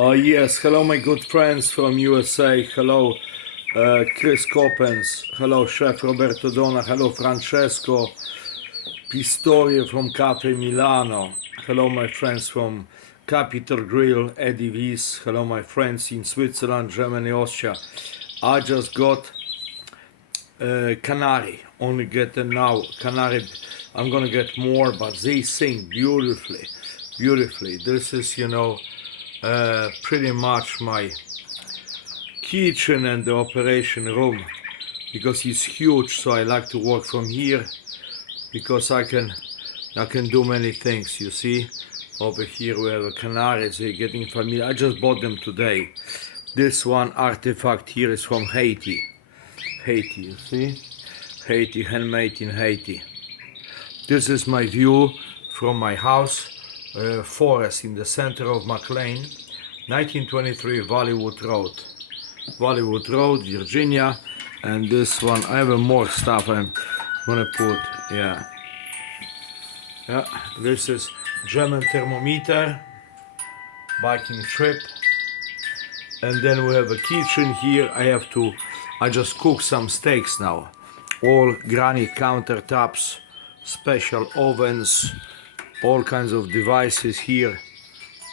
Yes, hello my good friends from USA, hello Chris Coppens, hello Chef Roberto Donna, hello Francesco Pistorie from Cafe Milano, hello my friends from Capital Grill, Eddie Wies, hello my friends in Switzerland, Germany, Austria. I just got canary, only get them now, canary, I'm gonna get more, but they sing beautifully, beautifully. This is, pretty much my kitchen and the operation room because it's huge, so I like to work from here because I can do many things. You see, over here we have a canary, they're getting familiar. I just bought them today. This one artifact here is from Haiti, you see, Haiti, handmade in Haiti. This is my view from my house, forest in the center of McLean, 1923 Hollywood Road, Virginia. And this one, I have more stuff I'm gonna put, yeah. This is German thermometer, biking trip. And then we have a kitchen here. I just cook some steaks now. All granite countertops, special ovens, all kinds of devices here.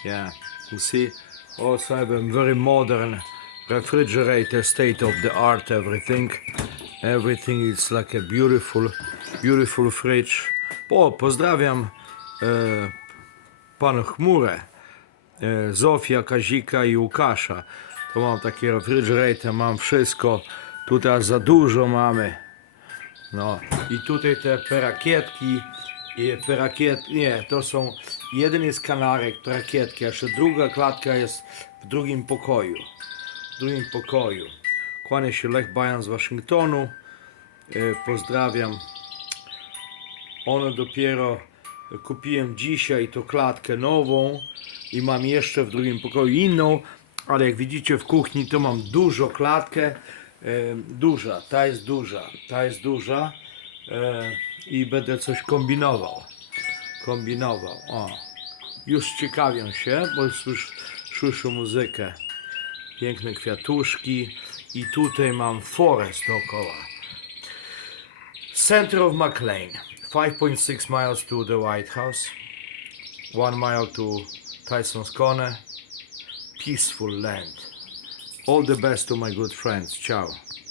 Yeah, you see. Also I have a very modern refrigerator, state of the art, everything is like a beautiful fridge. Pozdrawiam panu Chmurę, Zofia, Kazika i Łukasza. To mam taki refrigerator, mam wszystko. Tutaj za dużo mamy. No i tutaj te parakietki, nie, to są, jeden jest kanarek, parakietki, a jeszcze druga klatka jest w drugim pokoju. Kłania się Lech Bajan z Waszyngtonu, pozdrawiam. One dopiero kupiłem dzisiaj tą klatkę nową i mam jeszcze w drugim pokoju inną, ale jak widzicie w kuchni to mam dużą klatkę, ta jest duża i będę coś kombinował. O, już ciekawią się, bo słyszę muzykę, piękne kwiatuszki i tutaj mam forest dookoła. Center of McLean, 5.6 miles to the White House, 1 mile to Tyson's Corner, peaceful land. All the best to my good friends. Ciao.